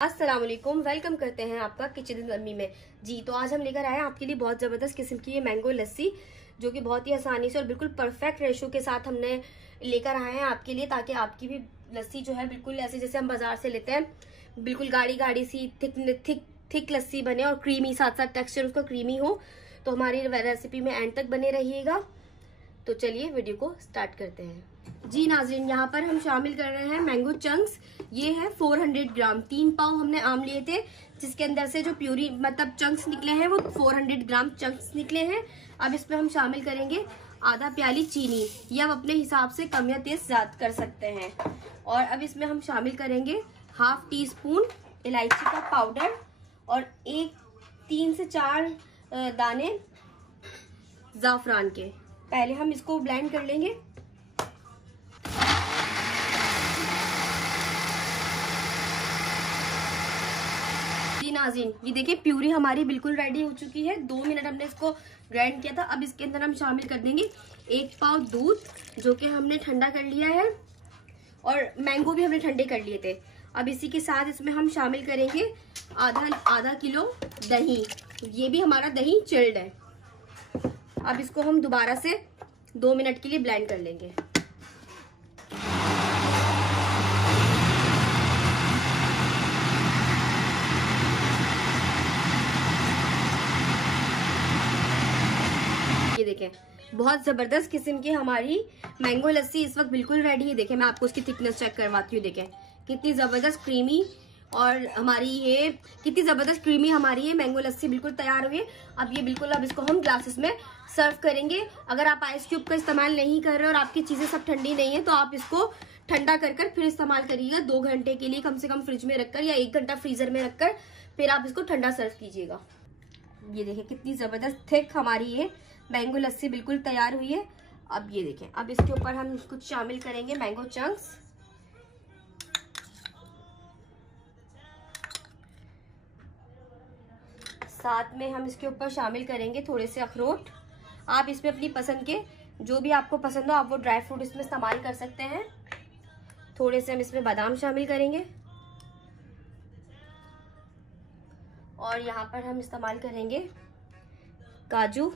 अस्सलाम वालेकुम, वेलकम करते हैं आपका किचन विद अम्मी में। जी तो आज हम लेकर आए हैं आपके लिए बहुत ज़बरदस्त किस्म की ये मैंगो लस्सी, जो कि बहुत ही आसानी से और बिल्कुल परफेक्ट रेशो के साथ हमने लेकर आए हैं आपके लिए, ताकि आपकी भी लस्सी जो है बिल्कुल ऐसे जैसे हम बाजार से लेते हैं, बिल्कुल गाढ़ी गाढ़ी सी थिक लस्सी बने और क्रीमी, साथ साथ टेक्सचर उसका क्रीमी हो। तो हमारी रेसिपी में एंड तक बने रहिएगा। तो चलिए वीडियो को स्टार्ट करते हैं। जी नाज़रीन, यहाँ पर हम शामिल कर रहे हैं मैंगो चंक्स। ये है 400 ग्राम, 3 पाव हमने आम लिए थे, जिसके अंदर से जो प्यूरी मतलब चंक्स निकले हैं वो 400 ग्राम चंक्स निकले हैं। अब इसमें हम शामिल करेंगे आधा प्याली चीनी, ये आप अपने हिसाब से कम या तेज ज्यादा कर सकते हैं। और अब इसमें हम शामिल करेंगे हाफ टी स्पून इलायची का पाउडर और 3 से 4 दाने जाफरान के। पहले हम इसको ब्लेंड कर लेंगे। जी नाज़रीन, ये देखिए प्यूरी हमारी बिल्कुल रेडी हो चुकी है। 2 मिनट हमने इसको ग्राइंड किया था। अब इसके अंदर हम शामिल कर देंगे 1 पाव दूध, जो कि हमने ठंडा कर लिया है, और मैंगो भी हमने ठंडे कर लिए थे। अब इसी के साथ इसमें हम शामिल करेंगे आधा किलो दही। ये भी हमारा दही चिल्ड है। अब इसको हम दोबारा से 2 मिनट के लिए ब्लेंड कर लेंगे। ये देखें, बहुत जबरदस्त किस्म की हमारी मैंगो लस्सी इस वक्त बिल्कुल रेडी है। देखें, मैं आपको उसकी थिकनेस चेक करवाती हूँ। देखें कितनी जबरदस्त क्रीमी, और हमारी ये कितनी जबरदस्त क्रीमी हमारी ये मैंगो लस्सी बिल्कुल तैयार हुई है। अब इसको हम ग्लासेस में सर्व करेंगे। अगर आप आइस क्यूब का इस्तेमाल नहीं कर रहे और आपकी चीजें सब ठंडी नहीं है, तो आप इसको ठंडा कर फिर इस्तेमाल करिएगा। 2 घंटे के लिए कम से कम फ्रिज में रखकर, या 1 घंटा फ्रीजर में रखकर फिर आप इसको ठंडा सर्व कीजिएगा। ये देखिए कितनी जबरदस्त थिक हमारी ये मैंगो लस्सी बिल्कुल तैयार हुई है। अब ये देखें, अब इसके ऊपर हम कुछ शामिल करेंगे मैंगो चंक्स। साथ में हम इसके ऊपर शामिल करेंगे थोड़े से अखरोट। आप इसमें अपनी पसंद के जो भी आपको पसंद हो, आप वो ड्राई फ्रूट इसमें इस्तेमाल कर सकते हैं। थोड़े से हम इसमें बादाम शामिल करेंगे, और यहाँ पर हम इस्तेमाल करेंगे काजू,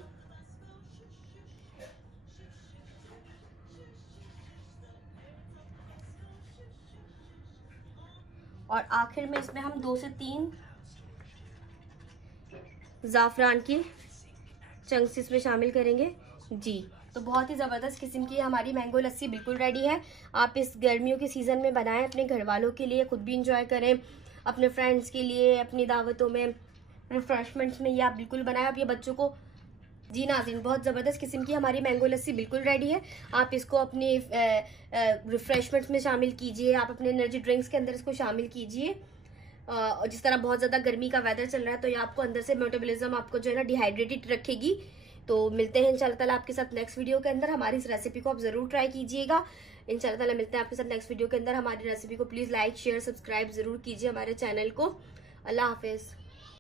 और आखिर में इसमें हम 2 से 3 जाफरान की चंक्स इसमें शामिल करेंगे। जी तो बहुत ही ज़बरदस्त किस्म की हमारी मैंगो लस्सी बिल्कुल रेडी है। आप इस गर्मियों के सीज़न में बनाएं, अपने घर वालों के लिए, खुद भी इंजॉय करें, अपने फ्रेंड्स के लिए, अपनी दावतों में, रिफ्रेशमेंट्स में ये आप बिल्कुल बनाएं। आप ये बच्चों को, जी नाज़रीन, बहुत ज़बरदस्त किस्म की हमारी मैंगो लस्सी बिल्कुल रेडी है। आप इसको अपनी रिफ्रेशमेंट्स में शामिल कीजिए, आप अपने एनर्जी ड्रिंक्स के अंदर इसको शामिल कीजिए। और जिस तरह बहुत ज़्यादा गर्मी का वेदर चल रहा है, तो ये आपको अंदर से मेटाबॉलिज्म आपको जो है ना डिहाइड्रेटेड रखेगी। तो मिलते हैं इंशाल्लाह ताला आपके साथ नेक्स्ट वीडियो के अंदर। हमारी इस रेसिपी को आप ज़रूर ट्राई कीजिएगा। इंशाल्लाह ताला मिलते हैं आपके साथ नेक्स्ट वीडियो के अंदर। हमारी रेसिपी को प्लीज़ लाइक शेयर सब्सक्राइब ज़रूर कीजिए हमारे चैनल को। अल्लाह हाफिज़।